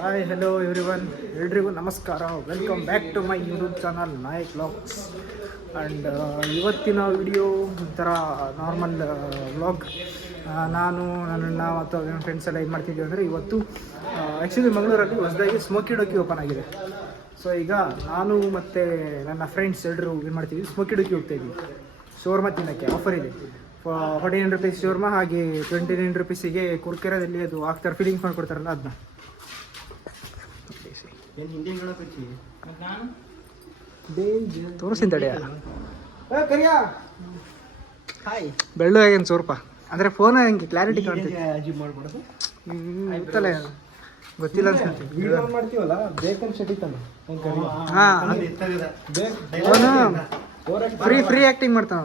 Hi hello everyone, ಎಲ್ರಿಗೂ ನಮಸ್ಕಾರ. Welcome back to my YouTube channel Nayak vlogs. And ಇವತ್ತಿನ video ಒಂಥರ ನಾರ್ಮಲ್ ವ್ಲಾಗ್. ನಾನು ನನ್ನ ಮತ್ತು ನನ್ನ ಫ್ರೆಂಡ್ಸ್ ಎಲ್ಲ ಏನು ಮಾಡ್ತಿದ್ವಿ ಅಂದರೆ, ಇವತ್ತು ಆ್ಯಕ್ಚುಲಿ ಮಂಗಳೂರಲ್ಲಿ ಹೊಸದಾಗಿ ಸ್ಮೋಕಿ ಡೋಕಿ ಓಪನ್ ಆಗಿದೆ. ಸೊ ಈಗ ನಾನು ಮತ್ತು ನನ್ನ ಫ್ರೆಂಡ್ಸ್ ಎಲ್ಲರೂ ಏನು ಮಾಡ್ತೀವಿ, ಸ್ಮೋಕಿ ಡೋಕಿ ಹೋಗ್ತಾಯಿದ್ವಿ ಶೋರ್ಮಾ ತಿನ್ನೋಕ್ಕೆ. ಆಫರ್ ಇದೆ, 49 rupees ಶೋರ್ಮಾ, ಹಾಗೆ 29 rupees ಕುರ್ಕೆರದಲ್ಲಿ ಅದು ಹಾಕ್ತಾರೆ, ಫೀಲಿಂಗ್ಸ್ ಮಾಡಿಕೊಡ್ತಾರಲ್ಲ ಅದನ್ನ. ತೋರಿಸ್ತೀನಿ ಬೆಳ್ಳು ಹೇಗೇನು ಸ್ವಲ್ಪ ಅಂದರೆ ಫೋನ್ ಹಂಗೆ ಕ್ಲಾರಿಟಿ ಕಾಣ್ತೀವಿ. ಗೊತ್ತಿಲ್ಲ ಮಾಡ್ತೀವಲ್ಲ, ಫ್ರೀ ಫ್ರೀ ಆ್ಯಕ್ಟಿಂಗ್ ಮಾಡ್ತಾನ.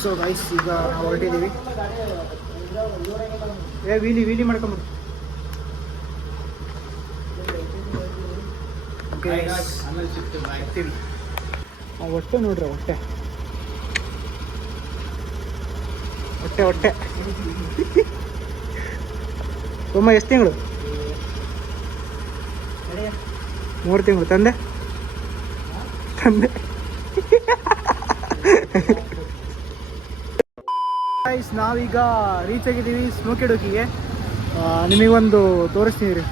ಸೊ ಗೈಸ್, ಈಗ ನಾವು ಹೊರಟಿದ್ದೀವಿ. ವೀಲಿ ಮಾಡ್ಕೊಂಬಿಡಿ. ಹೊಟ್ಟೆ ನೋಡ್ರಿ, ಹೊಟ್ಟೆ ಹೊಟ್ಟೆ ಹೊಟ್ಟೆ ತುಂಬ ಎಷ್ಟು ತಿಂಗಳು? 3 ತಿಂಗಳು. ತಂದೆ ನಾವೀಗ ರೀಚ್ ಆಗಿದ್ದೀವಿ ಸ್ಮೋಕಿ ಡೋಕಿಗೆ. ನಿಮಗೊಂದು ತೋರಿಸ್ತೀನಿ ರೀ.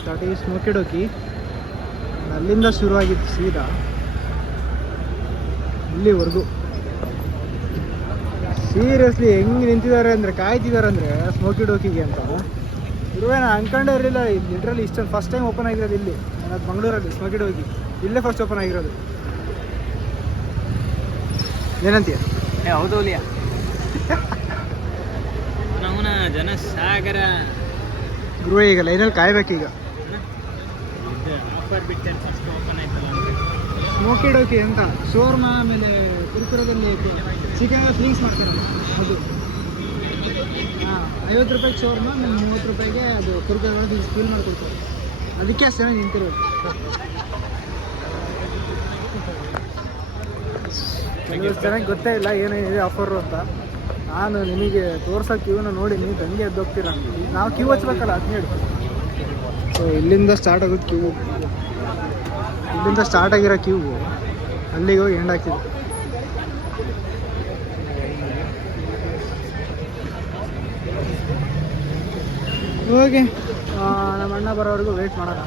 ಸ್ಟಾರ್ಟಿಂಗ್ ಸ್ಮೋಕಿ ಡೋಕಿ ಅಲ್ಲಿಂದ ಶುರುವಾಗಿತ್ತು, ಸೀದಾ ಇಲ್ಲಿವರೆಗೂ. ಸೀರಿಯಸ್ಲಿ ಹೆಂಗೆ ನಿಂತಿದ್ದಾರೆ ಅಂದರೆ, ಕಾಯ್ತಿದ್ದಾರೆ ಅಂದರೆ ಸ್ಮೋಕಿ ಡೋಕಿಗೆ ಅಂತ. ಇರುವೇನ ಅನ್ಕೊಂಡೇ ಇರಲಿಲ್ಲ, ಲಿಟ್ರಲಿ ಇಷ್ಟೊಂದು ಫಸ್ಟ್ ಟೈಮ್ ಓಪನ್ ಆಗಿರೋದು ಇಲ್ಲಿ ಅದು ಮಂಗಳೂರಲ್ಲಿ. ಸ್ಮೋಕಿ ಡೋಕಿ ಇಲ್ಲೇ ಫಸ್ಟ್ ಓಪನ್ ಆಗಿರೋದು. ಏನಂತೀಯ? ಹೌದು ನಮ್ಮನ ಜನಸಾಗರ ಗುರು. ಈಗ ಲೈನಲ್ಲಿ ಕಾಯ್ಬೇಕೀಗ. ಆಫರ್ ಬಿಟ್ಟೆ ಫಸ್ಟ್ ಓಪನ್ ಆಯ್ತಲ್ಲ ಸ್ಮೋಕಿ ಡೋಕಿ ಅಂತ ಶೋರ್ಮಾ, ಆಮೇಲೆ ಕುರ್ಕುರದಲ್ಲಿ ಚಿಕನ್ ಫೀಲಿಂಗ್ಸ್ ಮಾಡ್ತಾರೆ ಅದು. 50 ರೂಪಾಯಿಗೆ ಶೋರ್ಮಾ, ಆಮೇಲೆ 30 ರೂಪಾಯಿಗೆ ಅದು ಕುರ್ಕುರದಲ್ಲಿ ಫೀಲ್ ಮಾಡ್ಕೊಡ್ತಾರೆ. ಅದಕ್ಕೆ ಅಷ್ಟು ಚೆನ್ನಾಗಿ ನಿಂತಿರೋದು. ಚೆನ್ನಾಗಿ ಗೊತ್ತೇ ಇಲ್ಲ ಏನೇನಿದೆ ಆಫರು ಅಂತ. ನಾನು ನಿಮಗೆ ತೋರ್ಸೋ ಕ್ಯೂನ ನೋಡಿ ನೀವು ಹಂಗೆ ಎದ್ದೋಗ್ತೀರ. ನಾವು ಕ್ಯೂ ಹಚ್ಬೇಕಲ್ಲ, ಅದು ಹೇಳಿ. ಸೊ ಇಲ್ಲಿಂದ ಸ್ಟಾರ್ಟ್ ಆಗೋದು ಕ್ಯೂ. ಇಲ್ಲಿಂದ ಸ್ಟಾರ್ಟ್ ಆಗಿರೋ ಕ್ಯೂ ಅಲ್ಲಿಗೆ ಹೋಗಿ ಎಂಡ್ ಆಗ್ತಿದೆ. ಹೋಗಿ ನಮ್ಮ ಅಣ್ಣ ಬರೋವರೆಗೂ ವೆಯ್ಟ್ ಮಾಡೋಣ.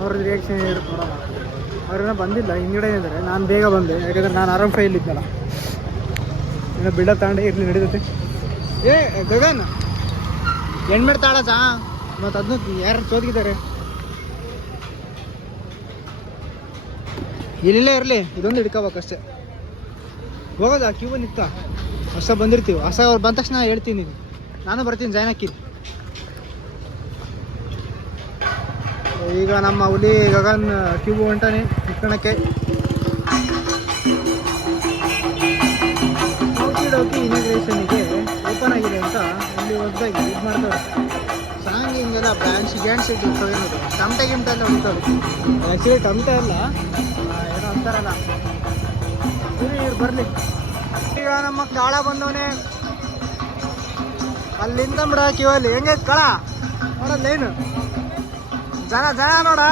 ಅವ್ರ ರಿಯಾಕ್ಷನ್ ಇರುತ್ತೆ ನೋಡೋಣ. ಅವ್ರೇನೋ ಬಂದಿಲ್ಲ, ಹಿಂಗಡೆ ಇದ್ದಾರೆ. ನಾನು ಬೇಗ ಬಂದೆ, ಯಾಕಂದರೆ ನಾನು ಆರಾಮ್ ಫೈಲಿದ್ದಲ್ಲ. ಏನೋ ಬಿಲ್ಡಪ್ ತಗೊಂಡೆ ಇರಲಿ, ನಡೀತೈತೆ. ಗಗನ್ ಹೆಣ್ಮೆಡ್ ತಾಳ ಸಾ ಮತ್ತು ಅದನ್ನು ಯಾರು ಚೋದಿದ್ದಾರೆ. ಇಲ್ಲಿಲ್ಲೇ ಇರಲಿ, ಇದೊಂದು ಹಿಡ್ಕೋಬೇಕಷ್ಟೆ. ಹೋಗೋದಾ ಕ್ಯೂ ನಿಂತ ಹೊಸ ಬಂದಿರ್ತೀವಿ. ಹೊಸ ಅವ್ರು ಬಂದ ತಕ್ಷಣ ಹೇಳ್ತೀನಿ, ನಾನು ಬರ್ತೀನಿ ಜಾಯ್ನ್ ಹಾಕಿ. ಈಗ ನಮ್ಮ ಹುಲಿ ಗಗನ್ ಕ್ಯೂ ಹೊಂಟಾನೆ ನಿತ್ಕೊಳಕ್ಕೆ. ಸ್ಮೋಕಿ ಡೋಕಿ ಇನಾಗ್ರೇಷನ್ಗೆ ಓಪನ್ ಆಗಿದೆ ಅಂತ ಇಲ್ಲಿ ಹೊಸದಾಗಿ ಇದು ಮಾಡ್ತಾರೆ. ಚೆನ್ನಾಗಿ ಹಿಂಗೆಲ್ಲ ಗ್ಯಾಂಡ್ಸ್ ಇಟ್ಟಿರ್ತವೆ. ಟಮಟೆ ಗಿಮಟೆ ಎಲ್ಲ ಹೊಡಿತಾರೆ. ಆ್ಯಕ್ಚುಲಿ ಟಮಟೆ ಎಲ್ಲ ಏನೋ ಅಂತಾರಲ್ಲ. ಇವ್ರು ಬರಲಿ. ಈಗ ನಮ್ಮ ಕಾಳ ಬಂದವನೇ ಅಲ್ಲಿಂದ ಬಿಡ ಕ್ಯೂ ಅಲ್ಲಿ. ಹೆಂಗೈತೆ ಕಾಳ ನೋಡೋದು ಲೈನು? ಜನ ನೋಡ.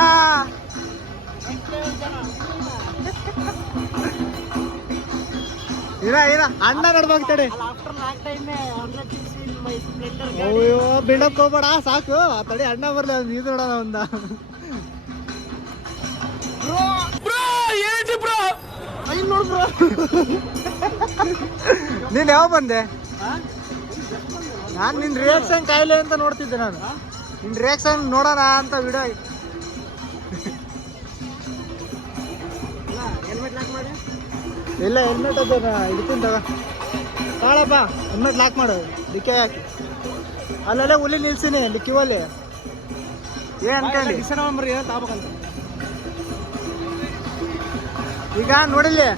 ಇರ ಅಣ್ಣ ನಡ್ಬೋಗ್ತಾಡೆ. ಅಯ್ಯೋ ಬಿಲ್ಡಪ್ ಹೋಗ್ಬೇಡ, ಸಾಕು. ತಡಿ ಅಣ್ಣ ಬರ್ಲಿ, ಒಂದು ಇದು ನೋಡೋಣ. ಒಂದ ನೋಡ್ ಬ್ರೋ, ನೀನ್ ಯಾವ ಬಂದೆ? ನಾನು ನಿನ್ನ ರಿಯಾಕ್ಷನ್ ಕಾಯಿಲೆ ಅಂತ ನೋಡ್ತಿದ್ದೆ. ನಾನು ನಿನ್ನ ರಿಯಾಕ್ಷನ್ ನೋಡೋಣ ಅಂತ ವಿಡಿಯೋ. ಇಲ್ಲ, ಹೆಲ್ಮೆಟ್ ಅದು ಇಡ್ತೀನಿ ತಗ. ಕಾಳಪ್ಪ ಹೆಲ್ಮೆಟ್ ಲಾಕ್ ಮಾಡು, ಡಿಕ್ಕೆ ಹಾಕಿ. ಅಲ್ಲೆಲ್ಲ ಹುಲಿ ನಿಲ್ಸಿನಿ ಅಲ್ಲಿ ಕ್ಯೂ ಅಲ್ಲಿ. ಈಗ ನೋಡಿಲ್ಲಿ,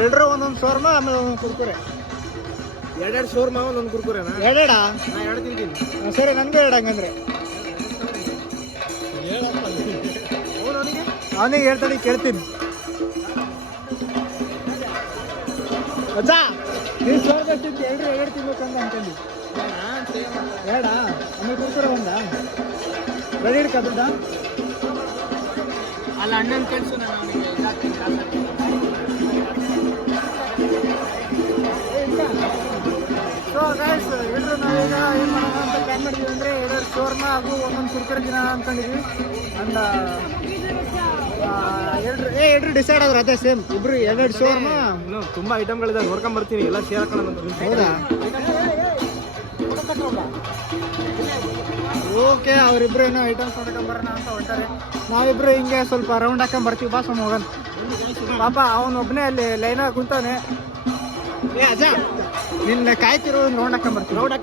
ಎಲ್ರು ಒಂದೊಂದು ಶೋರ್ಮಾ, ಆಮೇಲೆ ಒಂದೊಂದು ಕುರ್ಕುರೆ. 2 ಶೋರ್ಮಾ, ಒಂದೊಂದು ಕುರ್ಕುರೆನಾ? ಎರಡೆರಡ? ನಾ 2 ತಿಂತೀನಿ. ಸರಿ, ನನಗೂ 2 ಹಂಗಂದ್ರೆ. ಅವನಿಗೆ ಹೇಳ್ತಾನೆ ಕೇಳ್ತೀನಿ. ಅಜ್ಜ ನೀವು ಸೋಲ್ಬೇಕಿತ್ತು ಎರಡು ತಿನ್ಬೇಕಂತ ಅನ್ಕೊಂಡು ಬೇಡ ಆಮೇಲೆ ಕುರ್ಕುರೆ ಒಂದ ರೆಡಿ ಹಿಡ್ಕದ ಅಲ್ಲ ಅಣ್ಣನ ಕಳ್ಸು ನಾನು ಅವನಿಗೆ ಸೊ ಗೈಸ್ ಎಲ್ಲರೂ ನಾವೀಗ ಏನು ಮಾಡೋಣ ಅಂತ ಪ್ಲ್ಯಾನ್ ಮಾಡಿದ್ವಿ ಅಂದರೆ 2 ಶೋರ್ಮ ಹಾಗೂ ಒಂದೊಂದು ಕುರ್ಕುರೆ ದಿನ ಅಂದ್ಕೊಂಡಿದ್ವಿ. ಅಂಡ್ ಎರಡು ಡಿಸೈಡ್ ಆದ್ರೆ ಅದೇ ಸೇಮ್ ಇಬ್ರು 2 ಶೋರ್ಮ. ತುಂಬ ಐಟಮ್ಗಳಿದಾವೆ ನೋಡ್ಕೊಂಬರ್ತೀನಿ ಎಲ್ಲ ಶೇರ್ ಹಾಕೋಣ. ಹೌದಾ ಓಕೆ ಅವರಿಬ್ರು ಏನೋ ಐಟಮ್ಸ್ ನೋಡ್ಕೊಂಬರೋಣ ಅಂತ ಹೊಂಟಾರೆ. ನಾವಿಬ್ರು ಹಿಂಗೆ ಸ್ವಲ್ಪ ರೌಂಡ್ ಹಾಕೊಂಬರ್ತೀವಿ ಬಾ ಸುಮ್ಮ ಹೋಗೋಣ. ಪಾಪ ಅವನೊಬ್ಬನೇ ಅಲ್ಲಿ ಲೈನಾಗಿ ಕುಂತಾನೆ. ಏ ಅಜ್ಜ ನಿನ್ನ ಕಾಯ್ತಿರೋ ರೌಂಡ್ ಹಾಕೊಂಬರ್ತೀವಿ ರೌಂಡ್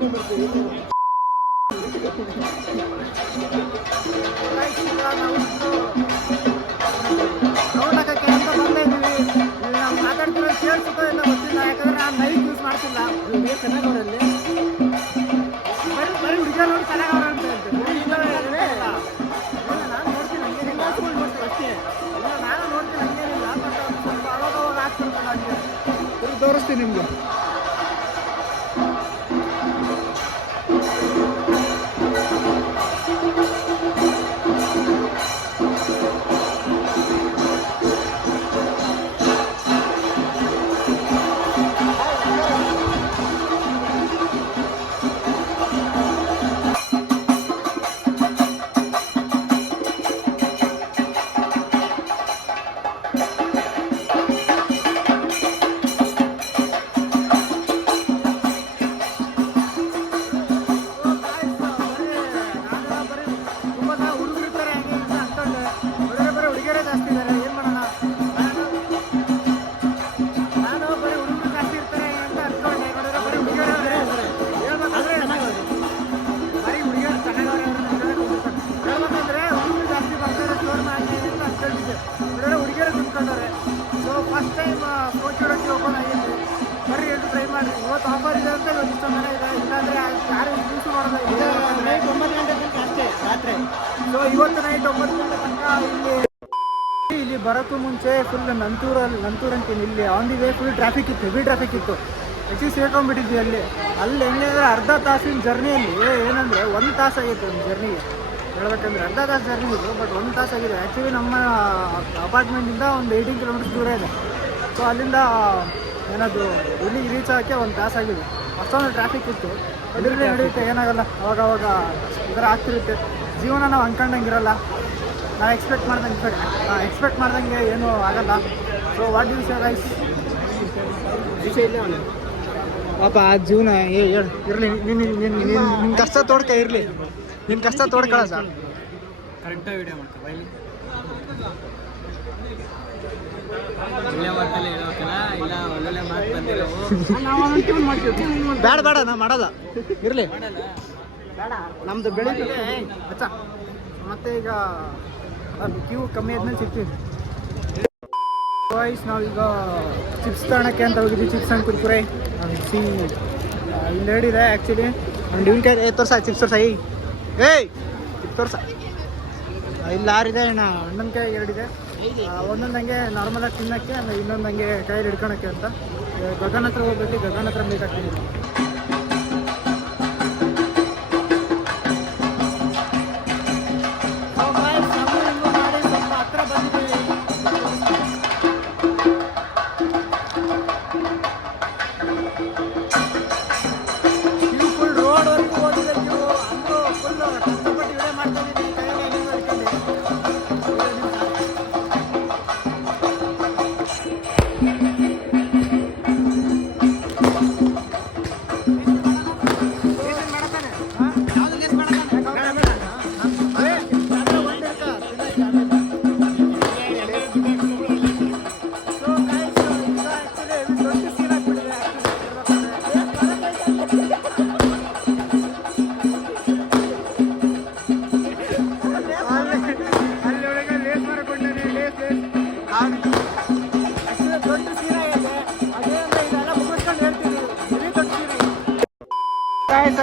ಹಾಕಕ್ಕೆ ಅಂತ ಬಂದೇ ಇದ್ದೀವಿ. ಇಲ್ಲಿ ನಾವು ಮಾತಾಡ್ತಿರೋ ಕೇಳಿಸುತ್ತೋ ಇಲ್ಲ ಗೊತ್ತಿಲ್ಲ, ಯಾಕಂದ್ರೆ ನಾನು ನೈಟ್ ಯೂಸ್ ಮಾಡ್ತಿಲ್ಲ. ಚೆನ್ನಾಗವರಲ್ಲಿ ಬರೀ ಹುಡುಗ ನೋಡಿ ಚೆನ್ನಾಗವ್ರ ಅಂತ ಹೇಳ್ತೇನೆ. ನಾನು ನೋಡ್ತೀನಿ ಹಂಗೇನಿಲ್ಲ ಅಷ್ಟೇ. ಇಲ್ಲ ನಾನು ನೋಡ್ತೀನಿ ಹಂಗೇನಿಲ್ಲ, ಬಟ್ ಸ್ವಲ್ಪ ಅವಾಗ ಆಗ್ತಿರ್ತಲ್ಲ ಹಂಗೆ ತೋರಿಸ್ತೀನಿ ನಿಮ್ಗೆ. ಇವತ್ತು ಆಫರ್ ಇದೆ ಅಂತ ಇವತ್ತು ಇಷ್ಟೊಂದು ಜನ ಇದೆ, ಇಲ್ಲಾಂದರೆ ಯಾರು ಯೂಸ್ ಮಾಡೋದು ಇದೆ. ನೈಟ್ 9 ಗಂಟೆ ತನಕ ಅಷ್ಟೇ ರಾತ್ರಿ. ಸೊ ಇವತ್ತು ನೈಟ್ 9 ಗಂಟೆ ತನಕ ಇಲ್ಲಿ ಬರೋಕ್ಕೂ ಮುಂಚೆ ಫುಲ್ ನಂತೂರು ಅಂತೀನಿ. ಇಲ್ಲಿ on the way full traffic ಇತ್ತು, ಹೆವಿ ಟ್ರಾಫಿಕ್ ಇತ್ತು. ಹೆಚ್ಚಿಗೆ ಸೇರ್ಕೊಂಡ್ಬಿಟ್ಟಿದ್ವಿ ಅಲ್ಲಿ ಹೆಂಗೆ ಅಂದರೆ ಅರ್ಧ ತಾಸಿನ ಜರ್ನಿಯಲ್ಲಿ ಏನಂದರೆ 1 ತಾಸು ಆಗಿತ್ತು ಒಂದು ಜರ್ನಿಗೆ ಹೇಳ್ಬೇಕಂದ್ರೆ. ಅರ್ಧ ತಾಸು ಜರ್ನಿ ಇತ್ತು, ಬಟ್ 1 ತಾಸು ಆಗಿದೆ. ಆ್ಯಕ್ಚುಲಿ ನಮ್ಮ ಅಪಾರ್ಟ್ಮೆಂಟಿಂದ ಒಂದು 18 ಕಿಲೋಮೀಟರ್ ದೂರ ಇದೆ. ಸೊ ಅಲ್ಲಿಂದ ಏನದು ಇಲ್ಲಿಗೆ ರೀಚ್ ಆಗೋಕ್ಕೆ 1 ತಾಸು ಆಗಿದೆ. ಅಷ್ಟೊಂದು ಟ್ರಾಫಿಕ್ ಇತ್ತು. ಅದರಲ್ಲಿ ನಡೆಯುತ್ತೆ, ಏನಾಗಲ್ಲ, ಅವಾಗವಾಗ ಇದರ ಆಗ್ತಿರುತ್ತೆ. ಜೀವನ ನಾವು ಅಂದ್ಕೊಂಡಂಗಿರಲ್ಲ, ನಾವು ಎಕ್ಸ್ಪೆಕ್ಟ್ ಮಾಡ್ದಂಗೆ ಏನೂ ಆಗಲ್ಲ. So what you say guys? ಪಾಪ ಆ ಜೀವನ ಇರಲಿ, ನಿನ್ನ ಕಷ್ಟ ತೋಡ್ಕ ಇರಲಿ, ನಿನ್ನ ಕಷ್ಟ ತೋಡ್ಕೊಳ್ಳ ಸರ್. ಕರೆಕ್ಟಾಗಿ ವಿಡಿಯೋ ಮಾಡ್ಕೊ ಬೈಲಿ. ಒಳ್ಳೆ ಮಾತಲ್ಲಿ ಹೇಳೋಕಲ್ಲ, ಇಲ್ಲ ಒಳ್ಳೊಳ್ಳೆ ಮಾತು ಬಂದಿರೋವು ಬೇಡ ನಾವು ಮಾಡಲ್ಲ, ಇರಲಿ ಬೇಡ. ನಮ್ಮದು ಬೆಳೀತಿದೆ ಅಚ್ಚ. ಮತ್ತೆ ಈಗ ಕ್ಯೂ ಕಮ್ಮಿ ಆದ್ಮೇಲೆ ಸಿಗ್ತೀವಿ. ವಾಯ್ಸ್ ನಾವೀಗ ಚಿಪ್ಸ್ ತಗೊಳಕ್ಕೆ ಅಂತ ಹೋಗಿದ್ವಿ. ಚಿಪ್ಸ್ ಆ್ಯಂಡ್ ಕುರ್ಕುರೆ ಸಿ ಇಲ್ಲಿ ಹೇಳಿದೆ ಆ್ಯಕ್ಚುಲಿ. ಒಂದು ಇವ್ನ ಕೈ ತೋರ್ಸ, ಚಿಪ್ಸ್ ತೋರ್ಸ. ಏಯ್ ಚಿಪ್ಸ್ ತೋರ್ಸ. ಇಲ್ಲಿ 6 ಇದೆ ಅಣ್ಣ, ಅಣ್ಣನ ಕೈ 2 ಇದೆ. ಒಂದೊಂದಂಗೆ ನಾರ್ಮಲಾಗಿ ತಿನ್ನೋಕ್ಕೆ, ಆಮೇಲೆ ಇನ್ನೊಂದಂಗೆ ಕೈಯಲ್ಲಿ ಹಿಡ್ಕೊಳಕ್ಕೆ ಅಂತ. ಗಗನ್ ಹತ್ರ ಹೋಗ್ಬೇಕು, ಗಗನ್ ಹತ್ರ ಬೇಕಾಗ್ತದೆ.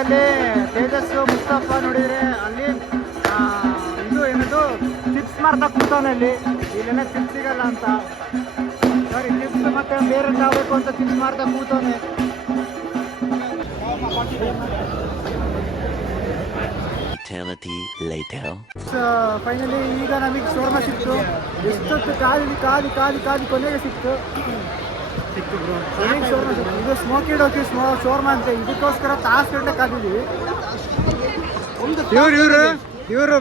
ಅಲ್ಲಿ ತೇಜಸ್ ಮುಸ್ತಫಾ ನೋಡಿದ್ರೆ ಅಲ್ಲಿ ಇದು ಏನದು ಚಿಪ್ಸ್ ಮಾರ್ತಾ ಕೂತವನಲ್ಲಿ. ಇಲ್ಲೆಲ್ಲ ಚಿಪ್ಸ್ ಸಿಗಲ್ಲ ಅಂತ. ಸರಿ ಚಿಪ್ಸ್ ಮತ್ತೆ ಬೇರೆ ಆಗಬೇಕು ಅಂತ ಚಿಪ್ಸ್ ಮಾಡ್ತಾ ಕೂತವನೆ. ಫೈನಲಿ ಈಗ ನಮಗೆ ಶೋರ್ಮ ಸಿಕ್ತು. ಎಷ್ಟೊತ್ತು ಕಾದಿ ಕೊನೆಗೆ ಸಿಕ್ತು. ನನಗೆ ಶೋರ್ಮ ಸಿಕ್ತು. ಇದು ಸ್ಮೋಕಿ ಡೋಕಿ ಶೋರ್ಮ ಅಂತ. ಇದಕ್ಕೋಸ್ಕರ ತಾಸು ಗಂಟೆ ಕಾದಿದ್ದೀವಿ. ಇವರು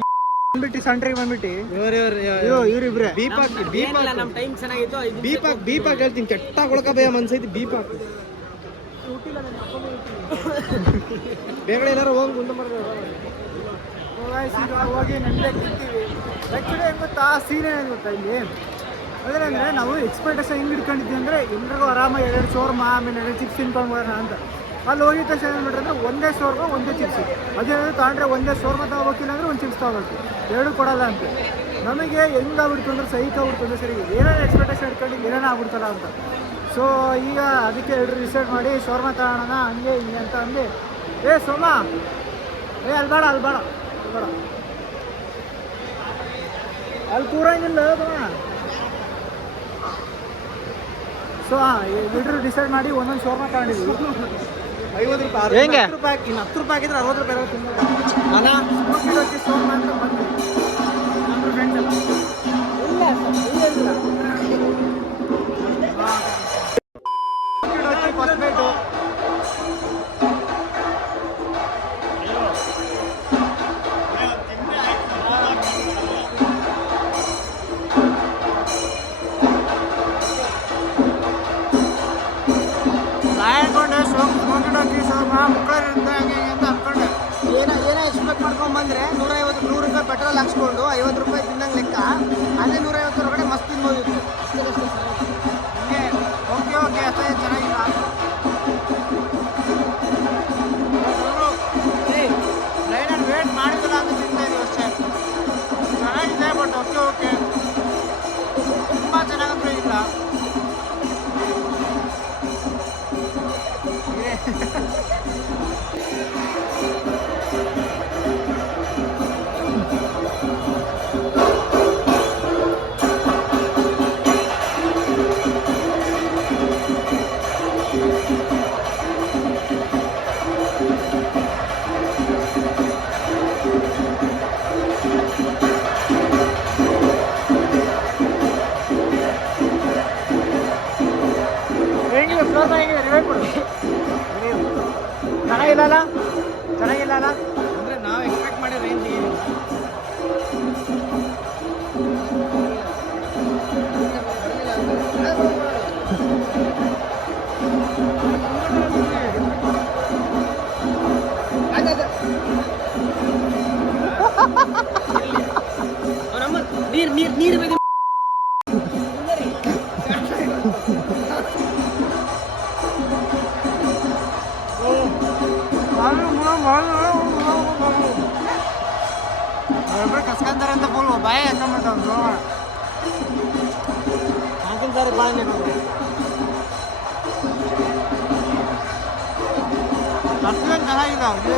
ಬಂದ್ಬಿಟ್ಟು ಸೆಂಟ್ರಿಗೆ ಬಂದ್ಬಿಟ್ಟು ಇವ್ರಿಬ್ರೆ ನಮ್ಮ ಟೈಮ್ ಚೆನ್ನಾಗಿತ್ತು. ಬೀಪಾಕ್ ಹೇಳ್ತೀನಿ. ಕೆಟ್ಟ ಕೊಳಕ ಮನ್ಸೈತಿ ಬೀಪಾಕ್. ಬೇಗಡೆ ಏನಾರು ಹೋಗಿ ಮುಂದೆ ಹೋಗಿ ನಂದೇ ತಿಂತೀವಿ. ಆ್ಯಕ್ಚುಲಿ ಹೆಂಗೆ ಗೊತ್ತಾ, ಸೀನ್ ಏನು ಗೊತ್ತಾ ಇಲ್ಲಿ ಅಂದರೆ ನಾವು ಎಕ್ಸ್ಪೆಕ್ಟೇಷನ್ ಹೆಂಗೆ ಇಟ್ಕೊಂಡಿದ್ವಿ ಅಂದರೆ ಎಲ್ರಿಗೂ ಆರಾಮಾಗಿ 2 ಶೋರ್ಮ ಆಮೇಲೆ 2 ಚಿಪ್ಸ್ ತಿನ್ಕೊಂಡು ಬರೋಣ ಅಂತ. ಅಲ್ಲಿ ಹೋಗಿದ ತಕ್ಷಣ ಏನ್ಬಿಟ್ರೆ ಅಂದರೆ ಒಂದೇ ಶೋರ್ಮ ಒಂದೇ ಚಿಪ್ಸ್. ಅದೇನಾದ್ರು ತಗೊಂಡ್ರೆ ಒಂದೇ ಶೋರ್ಮ ತೊಗೋಬೇಕಿಲ್ಲ ಅಂದರೆ ಒಂದು ಚಿಪ್ಸ್ ತೊಗೋಬೇಕು, 2 ಕೊಡೋಲ್ಲ ಅಂತ. ನಮಗೆ ಹೆಂಗಾಗ್ಬಿಡ್ತು ಅಂದ್ರೆ ಸೈಕ್ ಆಗ್ಬಿಡ್ತು ಅಂದರೆ ಸರಿ ಏನೇನು ಎಕ್ಸ್ಪೆಕ್ಟೇಷನ್ ಇಟ್ಕೊಂಡು ಏನೇನೋ ಆಗ್ಬಿಡ್ತಲ್ಲ ಅಂತ. ಸೊ ಈಗ ಅದಕ್ಕೆ ಎಲ್ಲರೂ ಡಿಸೈಡ್ ಮಾಡಿ ಶೋರ್ಮ ತಗೋಣ ಹಂಗೆ ಹಿಂಗೆ ಅಂತ ಅಂದು ಸೋಮ ಅಲ್ಲಿ ಬೇಡ ಅಲ್ಲಿ ಕೂರಂಗಿಲ್ಲ ಸೊ ಎಲ್ಲರೂ ಡಿಸೈಡ್ ಮಾಡಿ ಒಂದೊಂದು ಶೋರ್ಮ ತಗೊಂಡಿದ್ವಿ. 50 ರೂಪಾಯಿ ಹೆಂಗೆ 10 ರೂಪಾಯಿ ಇನ್ನು 10 ರೂಪಾಯಿ ಆಗಿದ್ರೆ 60 ರೂಪಾಯಿ ತಿನ್ನೋದು ಶೋರ್ಮ ಅಂತ ಬಂದು ನಮ್ಮ ಫ್ರೆಂಡ್ ಎಲ್ಲ ಫಸ್ಟ್ ನೈಟು ಹಾಕೊಂಡೆ ಸ್ಮೋಕಿಡೋಕಿ ಶೋರ್ಮ ಮುಖರಿಂದ ಹಂಗೆ ಅಂತ ಹಾಕ್ಕೊಂಡೆ. ಏನೋ ಎಕ್ಸ್ಪೆಕ್ಟ್ ಮಾಡ್ಕೊಂಬಂದ್ರೆ 150 ರೂಪಾಯಿ ಪೆಟ್ರೋಲ್ ಹಾಕ್ಸ್ಕೊಂಡು 50 ರೂಪಾಯಿ ತಿನ್ನಂಗೆ ಲೆಕ್ಕ. ಅದೇ 150 ಹೊರಗಡೆ ಮಸ್ತ್ ತಿನ್ಬೋದಿತ್ತು. ಹಂಗೆ ಓಕೆ ಅಷ್ಟೇ ಚೆನ್ನಾಗಿಲ್ಲ. ಲೈನಲ್ಲಿ ವೇಟ್ ಮಾಡಿದಿಲ್ಲ ಅಂತ ತಿಂತಾ ಇದೀವಿ ಅಷ್ಟೇ. ಚೆನ್ನಾಗಿದೆ ಬಟ್ ಓಕೆ ತುಂಬ ಚೆನ್ನಾಗಂತೂ ಇಲ್ಲ. ಹೆಂಗಿದೆ ಫ್ಲೋರ್ ಹೆಂಗಿದೆ ರಿವೈವ್ ಕೊಡು. ಚೆನ್ನಾಗಿಲ್ಲ ಅಂದ್ರೆ ನಾವು ಎಕ್ಸ್ಪೆಕ್ಟ್ ಮಾಡಿರೋ ರೇಂಜ್ ಏನಿಲ್ಲ. ಅವರಮ್ಮ ನೀರು ಬಗ್ಗೆ ಕಸ್ಕಂತಾರೆ ಅಂತ ಫುಲ್ ಬಾಯ ಹಾಕೊಂಡ್ಬಿಟ್ಟು ಹಾಕಿದ್ದಾರೆ ಬಾಯ ಅಷ್ಟೊಂದು ಚೆನ್ನಾಗಿಲ್ಲ ಅವ್ರಿಗೆ.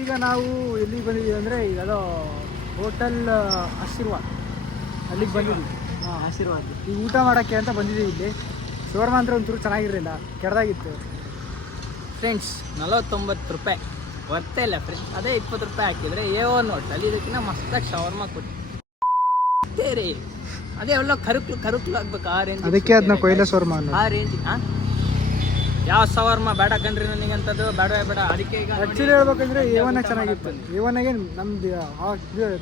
ಈಗ ನಾವು ಎಲ್ಲಿಗೆ ಬಂದಿದ್ದೀವಿ ಅಂದರೆ ಈಗ ಅದೋ ಹೋಟೆಲ್ ಆಶೀರ್ವಾದ್ ಅಲ್ಲಿಗೆ ಬಂದಿದ್ದೀವಿ. ಆಶೀರ್ವಾದ್ ಈಗ ಊಟ ಮಾಡೋಕ್ಕೆ ಅಂತ ಬಂದಿದ್ದೀವಿ. ಇಲ್ಲಿ ಶೋರ್ಮ ಅಂದ್ರೆ ಒಂಚೂರು ಚೆನ್ನಾಗಿರಲಿಲ್ಲ, ಕೆಡ್ದಾಗಿತ್ತು ಫ್ರೆಂಡ್ಸ್. 49 ರೂಪಾಯಿ ಗೊತ್ತೇ ಇಲ್ಲ ಫ್ರೆಂಡ್ಸ್. ಅದೇ 20 ರೂಪಾಯಿ ಹಾಕಿದರೆ ಹೋಟೆಲ್ ಇದಕ್ಕಿಂತ ಮಸ್ತಾಗಿ ಶವರ್ಮ ಕೊಟ್ಟು ರೀ. ಅದೇ ಎಲ್ಲ ಕರುಕ್ಲು ಆಗ್ಬೇಕು ಆ ರೇಂಜ್. ಅದಕ್ಕೆ ಅದನ್ನ ಕೊಯ್ಲ ಶೋರ್ಮ ಆ ರೇಂಜ್. ಯಾವ ಶವರ್ಮ ಬೇಡ ಕಣ್ರಿ ನನಗಂತದ್ದು ಬೇಡವೇ ಬೇಡ. ಅದಕ್ಕೆ ಈಗ ಆ್ಯಕ್ಚುಲಿ ಹೇಳ್ಬೇಕಂದ್ರೆ A1 ಚೆನ್ನಾಗಿತ್ತು. A1 ನಮ್ದು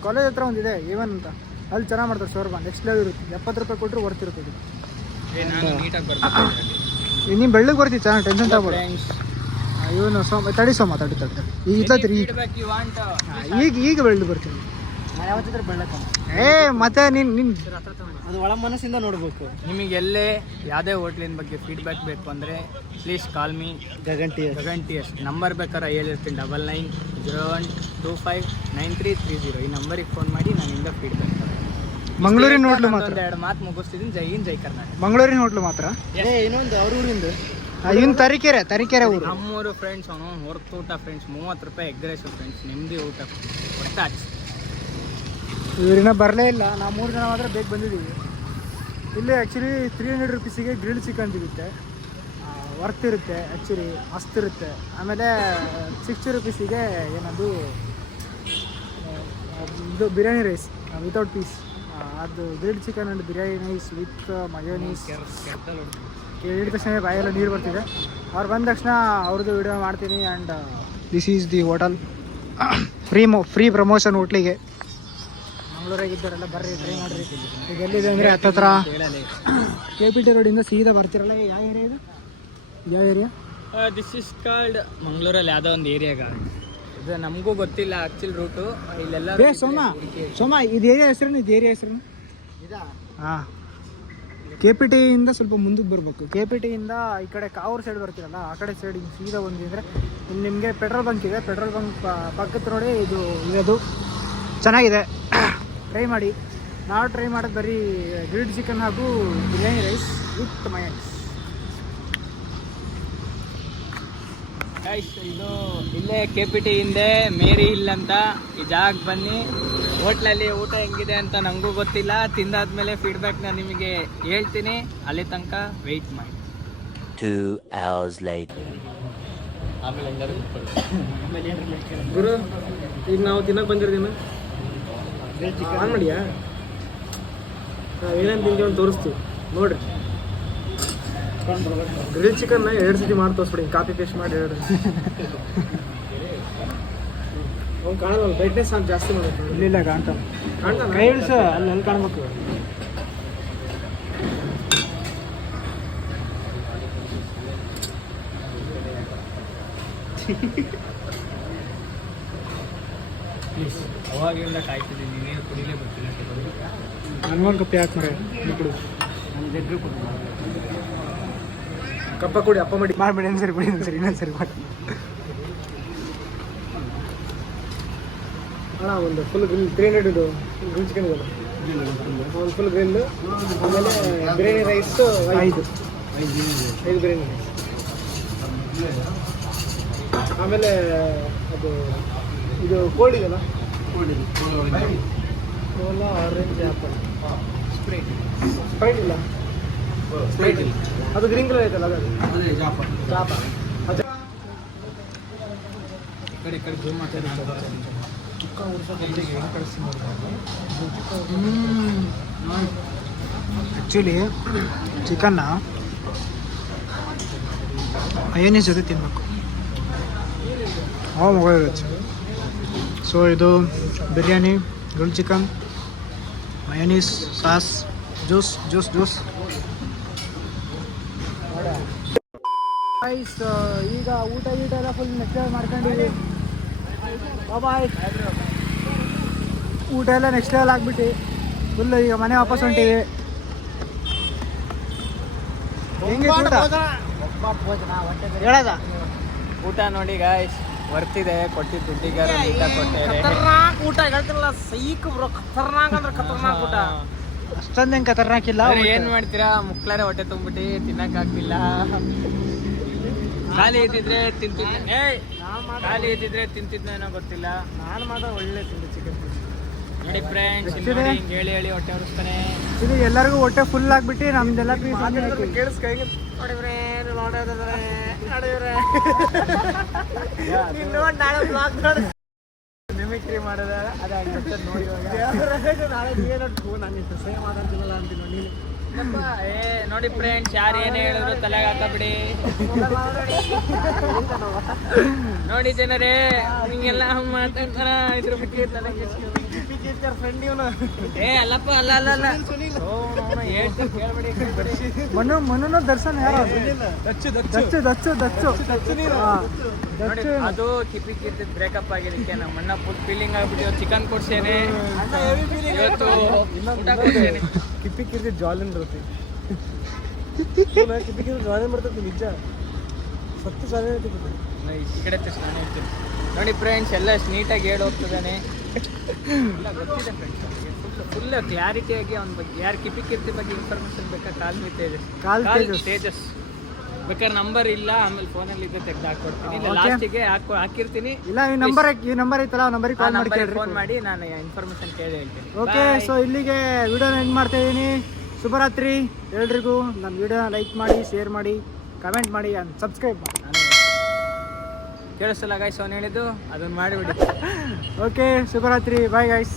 ಕಾಲೇಜ್ ಹತ್ರ ಒಂದಿದೆ A1 ಅಂತ, ಅಲ್ಲಿ ಚೆನ್ನಾಗಿ ಮಾಡ್ತಾರೆ ಶೋರ್ಮ. ನೆಕ್ಸ್ಟ್ ಲೆವೆಲ್ ಇರುತ್ತೆ. 70 ರೂಪಾಯಿ ಕೊಟ್ಟರು ವರ್ತಿರ್ತದೆ. ನಾನು ನೀಟಾಗಿ ಬರ್ತೀನಿ. ನೀನು ಬೆಳ್ಳಗೆ ಬರ್ತೀವಿ ಚೆನ್ನಾಗಿ, ಟೆನ್ಷನ್ ತಗೋಬೇಡ. ಇವನು ತಡಿ ಈಗ ಇತ್ತತ್ರಿ ಫೀಡ್ಬ್ಯಾಕ್ ಯು ವಾಂಟ್. ಈಗ ಬೆಳೆದು ಬರ್ತೀನಿ. ಯಾವತ್ತಿದ್ರೆ ಬೆಳ್ಳಕ್ಕ ಮತ್ತೆ ನೀನು ಅದು ಒಳ ಮನಸ್ಸಿಂದ ನೋಡ್ಬೇಕು. ನಿಮಗೆ ಎಲ್ಲೇ ಯಾವುದೇ ಹೋಟ್ಲಿನ ಬಗ್ಗೆ ಫೀಡ್ಬ್ಯಾಕ್ ಬೇಕು ಅಂದರೆ please call me Gagan T S. Number ಬೇಕಾದ್ರೆ ಹೇಳಿರ್ತೀನಿ 9921259330. ಈ ನಂಬರಿಗೆ ಫೋನ್ ಮಾಡಿ ನನ್ನಿಂದ ಫೀಡ್ಬ್ಯಾಕ್. ಮಂಗಳೂರಿನ ಹೋಟ್ಲು ಮಾತ್ರ. ಎರಡು ಮಾತು ಮುಗಿಸ್ತಿದ್ದೀನಿ. ಜೈ ಹಿಂದ್, ಜೈ ಕರ್ನಾಟಕ. ಮಂಗಳೂರಿನ ಹೋಟ್ಲು ಮಾತ್ರ. ಇನ್ನೊಂದು ಅವ್ರ ಊರಿಂದ ಇವ್ನು ತರೀಕೆರೆ ಊರು. ನಮ್ಮೂರು ಫ್ರೆಂಡ್ಸ್. ಅವನು ಹೊರತು ಊಟ ಫ್ರೆಂಡ್ಸ್. 30 ರೂಪಾಯಿ ಎಗ್ ರೈಸ್ ಫ್ರೆಂಡ್ಸ್. ನೆಮ್ಮದಿ ಊಟ ಹೊಟ್ಟೆ ಹಾಕಿ. ಇವರಿನ ಬರಲೇ ಇಲ್ಲ. ನಾವು 3 ಜನ ಮಾತ್ರ ಬೇಗ ಬಂದಿದ್ದೀವಿ. ಇಲ್ಲಿ ಆ್ಯಕ್ಚುಲಿ 300 ರುಪೀಸಿಗೆ ಗ್ರಿಲ್ಡ್ ಚಿಕನ್ ಸಿಗುತ್ತೆ. ವರ್ತ್ ಇರುತ್ತೆ, ಆ್ಯಕ್ಚುಲಿ ಮಸ್ತ್ ಇರುತ್ತೆ. ಆಮೇಲೆ 60 ರುಪೀಸಿಗೆ ಏನದು ಇದು ಬಿರಿಯಾನಿ ರೈಸ್ ವಿತೌಟ್ ಪೀಸ್. ಅದು grilled chicken and biryani rice with mayonnaise. ಹೇಳಿದ ತಕ್ಷಣ ಬಾಯೆಲ್ಲ ನೀರು ಬರ್ತಿದೆ. ಅವ್ರು ಬಂದ ತಕ್ಷಣ ಅವ್ರದ್ದು ವಿಡಿಯೋ ಮಾಡ್ತೀನಿ. And this is the hotel. Free promotion ಹೋಟ್ಲಿಗೆ. ಮಂಗಳೂರಾಗಿದ್ದವರೆಲ್ಲ ಬರ್ರಿ, ಟ್ರೈ ಮಾಡಿರಿ. ಈಗ ಎಲ್ಲಿದೆ ಅಂದರೆ ಹತ್ತತ್ರ KPT ರೋಡಿಂದ ಸೀದಾ ಬರ್ತಿರಲ್ಲ. ಯಾವ ಏರಿಯಾ ಇದು? ಯಾವ ಏರಿಯಾ? ದಿಸ್ ಇಸ್ ಕಾಲ್ಡ್ ಮಂಗಳೂರಲ್ಲಿ ಯಾವುದೋ ಒಂದು ಏರಿಯಾಗ. ಇದು ನಮಗೂ ಗೊತ್ತಿಲ್ಲ ಆ್ಯಕ್ಚುಲ್ ರೂಟು. ಇಲ್ಲೆಲ್ಲ ಸೋಮ ಇದು ಏರಿಯಾ ಹೆಸರು? ಇದು ಏರಿಯಾ ಹೆಸರು ಹಾಂ. KPTಯಿಂದ ಸ್ವಲ್ಪ ಮುಂದಕ್ಕೆ ಬರಬೇಕು. KPTಯಿಂದ ಈ ಕಡೆ ಕಾವೂರು ಸೈಡ್ ಬರ್ತೀರಲ್ಲ, ಆ ಕಡೆ ಸೈಡ್ ಸೀದಾ ಬಂದ್ವಿ ಅಂದರೆ ಇಲ್ಲಿ ನಿಮಗೆ ಪೆಟ್ರೋಲ್ ಬಂಕ್ ಇದೆ. ಪೆಟ್ರೋಲ್ ಬಂಕ್ ಪಕ್ಕದ ನೋಡಿ ಇದು ಇರೋದು. ಚೆನ್ನಾಗಿದೆ, ಟ್ರೈ ಮಾಡಿ. ನಾವು ಟ್ರೈ ಮಾಡೋದು ಬರೀ ಗ್ರಿಲ್ಡ್ ಚಿಕನ್ ಹಾಗೂ ಬಿರಿಯಾನಿ ರೈಸ್ ವಿತ್ ಮಯೋನೀಸ್. ಇದು ಇಲ್ಲೇ KPT ಹಿಂದೆ ಮೇರಿ ಹಿಲ್ ಅಂತ. ಈ ಜಾಗಕ್ಕೆ ಬನ್ನಿ. ಹೋಟ್ಲಲ್ಲಿ ಊಟ ಹೆಂಗಿದೆ ಅಂತ ನನಗೂ ಗೊತ್ತಿಲ್ಲ. ತಿಂದಾದ್ಮೇಲೆ ಫೀಡ್ಬ್ಯಾಕ್ನ ನಿಮಗೆ ಹೇಳ್ತೀನಿ. ಅಲ್ಲಿ ತನಕ ವೆಯ್ಟ್ ಮಾಡಿ. 2 hours later. ಗುರು, ಈಗ ನಾವು ತಿನ್ನಕ್ಕೆ ಬಂದಿರ್ತೀವಿ. ಆನ್ ಮಾಡಿಯಾ? ಏನೇನು ತಿಂತೀವಿ ಅಂತ ತೋರಿಸ್ತೀವಿ ನೋಡ್ರಿ. ಗ್ರಿಲ್ ಚಿಕನ್ನ 2 ಸತಿ ಮಾಡಿ ತೋರಿಸ್ಬಿಡಿ. ಕಾಪಿ ಪೇಸ್ಟ್ ಮಾಡಿ ಹೇಳ್ರಿ. ಅವ್ನು ಕಾಣೋದಲ್ಲ, ಬ್ರೈಟ್ನೆಸ್ ಅಂತ ಜಾಸ್ತಿ ಮಾಡೋದು. ಇಲ್ಲ ಕಾಣ್ತಾನೆ. ಕೈ ಇಳಿಸ, ಅಲ್ಲಿ ಅಲ್ಲಿ ಕಾಣ್ಬೇಕು. ಪ್ಲೀಸ್, ಅವಾಗಿಂದ ಕಾಯ್ತಿದ್ದೀನಿ. ನೀರು ಕುಡಿಲೇ ಬರ್ತೀನಿ. ನನಗೊಂದು ಕಪ್ಪಿ ಹಾಕಿ ಮರೆ ಕುಡು. ಕಪ್ಪ ಕುಡಿ, ಅಪ್ಪ ಮಾಡಿ ಮಾಡ್ಬೇಡಿ. ಇನ್ನೊಂದು ಸರಿ ಇನ್ನೊಂದು ಸರಿ ಮಾಡಿ ಅಣ್ಣ. ಒಂದು ಫುಲ್ ಗ್ರಿಲ್ 300 ಇದು ಗ್ರಿಲ್ ಚಿಕನ್ ಇದೆ. ಒಂದು ಫುಲ್ ಗ್ರಿಲ್. ಆಮೇಲೆ ಬಿರಿಯಾನಿ ರೈಸ್ 5 ಬಿರಿಯಾನಿ ರೈಸ್. ಆಮೇಲೆ ಅದು ಇದು ಕೋಲ್ಡ್ ಇದೆಯಲ್ಲ, ಕೋಲ ಆರೆಂಜ್ ಆ್ಯಪಲ್ ಸ್ಪ್ರೈಟ್ ಇಲ್ಲ. ಅದು ಗ್ರೀನ್ ಕಲರ್ ಐತಲ್ಲ, ಅದು ಜಾಪ. ಕಡೆ ಜೂಮ್ ಆ್ಯಕ್ಚುಲಿ ಚಿಕನ್ನ ಮಯೋನೀಸ್ ಜೊತೆ ತಿನ್ನಬೇಕು. ಮಗು. ಸೊ ಇದು biryani, grill chicken, mayonnaise, sauce, juice. ಈಗ ಊಟ ಎಲ್ಲ ಫುಲ್ ನೆಕ್ಸ್ಟ್ ಲೆವೆಲ್ ಮಾಡ್ಕೊಂಡಿವಿ. ಬಾಯ್. ಊಟ ಎಲ್ಲ ನೆಕ್ಸ್ಟ್ ಲೆವೆಲ್ ಆಗ್ಬಿಟ್ಟು ಫುಲ್ ಈಗ ಮನೆ ವಾಪಸ್ ಹೊಂಟೀವಿ. ಹೆಂಗೆ ಹೇಳದ ಊಟ ನೋಡಿ ಗಾಯ್ಸ್, ವರ್ತಿದೆ. ಕೊಟ್ಟಿದ್ದು ದುಡ್ಡಿಗೆ ಊಟ ಕೊಟ್ಟೇವೆ. ಊಟ ಹೇಳ್ತಿರಲ್ಲ, ಸೈಕ್ ಬ್ರೋ. ಖತರ್ನಾಕ್ ಅಂದ್ರೆ ಖತರ್ನಾಕ್ ಊಟ. ಅಷ್ಟೊಂದೇನು ಖತರ್ನಾಕಿಲ್ಲ. ಏನ್ ಮಾಡ್ತೀರಾ, ಮುಕ್ಳಾರೆ ಹೊಟ್ಟೆ ತುಂಬಿಟ್ಟು ತಿನ್ನಕ್ಕಾಗ್ತಿಲ್ಲ. ಖಾಲಿ ಇದ್ದಿದ್ರೆ ತಿಂತಿದ್ನೇನೋ ಗೊತ್ತಿಲ್ಲ. ನಾನು ಮಾತ್ರ ಒಳ್ಳೆ ತಿಂದೆ ಚಿಕನ್. ನೋಡಿ ಫ್ರೆಂಡ್ಸ್, ಹಿಂಗೆ ಹೇಳಿ ಹೊಟ್ಟೆ ಹೊರಿಸ್ತಾನೆ. ಇದು ಎಲ್ಲರಿಗೂ ಹೊಟ್ಟೆ ಫುಲ್ ಆಗ್ಬಿಟ್ಟು ನಮ್ದೆಲ್ಲ ಮಿಮಿಕ್ರಿ ಮಾಡೋದ ನೋಡಿ. ಸೇಮ್ ಮಾತಾಡ್ತೀನಲ್ಲ ಅಂತೀನಿ ನೀನು. ನೋಡಿ ಫ್ರೆಂಡ್ಸ್, ಯಾರು ಏನೇ ಹೇಳಿದ್ರು ತಲೆಗೆ ಹಾಕಬಿಡಿ. ನೋಡಿ ಜನರೇ, ಹಿಂಗೆಲ್ಲ ಮಾತಾಡ್ತಾರ. ಇದ್ರ ಬಗ್ಗೆ ತಲೆಗೆ ಫ್ರೆಂಡ್ ಇವನು. ಏ ಅಲ್ಲಪ್ಪ ಅಲ್ಲ ಅಲ್ಲ ಅಲ್ಲ ಹೇಳ್ತೀನಿ ಕೇಳ್ಬೇಡಿ ಮನು ದರ್ಶನ್ ಯಾರು? ದಚ್ಚು ದಚ್ಚು ದಚ್ಚು ದಚ್ಚು ಹಾ, ನೋಡಿ ದಚ್ಚು. ಅದು ಕಿಪಿ ಕಿರ್ತಿ ಬ್ರೇಕಪ್ ಆಗಿದ್ದಕ್ಕೆ ನಮ್ಮ ಅಣ್ಣ ಫುಲ್ ಫೀಲಿಂಗ್ ಆಗ್ಬಿಟ್ಟು ಚಿಕನ್ ಕೊಡ್ಸೇನೆ ಇವತ್ತು ಊಟ ಕೊಡ್ಸೇನೆ. ಕಿಪ್ಪಿ ಕಿರ್ತಿ ಜಾಲಿನ್ ಇರುತ್ತೆ. ಕಿಪ್ಪಿ ಕಿರ್ತಿ ಜಾಲಿನ್ ಬರ್ತದೆ ನಿಜ, ಸತ್ತು ಜಾಲಿನ್ ಇರ್ತದೆ. ಈ ಕಡೆ ತಕ್ಷಣ ನಾನು ಹೇಳ್ತೀನಿ ನೋಡಿ ಫ್ರೆಂಡ್ಸ್ ಎಲ್ಲ ನೀಟಾಗಿ ಹೇಳಿ ಹೋಗ್ತಿದ್ದಾನೆ. ಎಲ್ಲ ಗೊತ್ತಿದೆ ಫ್ರೆಂಡ್ಸ್ ಅವನಿಗೆ ಫುಲ್ ಕ್ಲಾರಿಟಿಯಾಗಿ ಅವನ ಬಗ್ಗೆ ಯಾರು ಕಿಪಿ ಕಿರ್ತಿ ಬಗ್ಗೆ ಇನ್ಫಾರ್ಮೇಶನ್ ಬೇಕಾ ಕಾಲ್ಮಿ ತೇಜಸ್ ಕಾಲ್ ತೇಜಸ್. ತೇಜಸ್ ಬೇಕಾದ್ರೆ ನಂಬರ್ ಇಲ್ಲ ಆಮೇಲೆ ಫೋನಲ್ಲಿ ಇದ್ದ ತೆಗ್ದು ಹಾಕೊಡ್ತೀನಿ ಇಲ್ಲ Okay. ಲಾಸ್ಟಿಗೆ ಹಾಕಿರ್ತೀನಿ. ಇಲ್ಲ ಈ ನಂಬರ್ ಐತಲ್ಲ ಆ ನಂಬರಿಗೆ ಕಾಲ್ ಮಾಡಿ ಕೇಳ್ರಿ. ಫೋನ್ ಮಾಡಿ ನಾನು ಇನ್ಫಾರ್ಮೇಶನ್ ಕೇಳಿ ಹೇಳ್ತೀನಿ. ಓಕೆ, ಸೊ ಇಲ್ಲಿಗೆ ವಿಡಿಯೋನ ಎಂಡ್ ಮಾಡ್ತಾ ಇದ್ದೀನಿ. ಶುಭರಾತ್ರಿ ಎಲ್ರಿಗೂ. ನನ್ನ ವಿಡಿಯೋನ ಲೈಕ್ ಮಾಡಿ, ಶೇರ್ ಮಾಡಿ, ಕಮೆಂಟ್ ಮಾಡಿ ಆ್ಯಂಡ್ ಸಬ್ಸ್ಕ್ರೈಬ್ ಮಾಡಿ. ನಾನು ಕೇಳಿಸಲ್ಲ ಗಾಯ್ಸ್ ಅವ್ನು ಹೇಳಿದ್ದು ಅದನ್ನು ಮಾಡಿಬಿಡಿ. ಓಕೆ, ಶುಭರಾತ್ರಿ. Bye guys.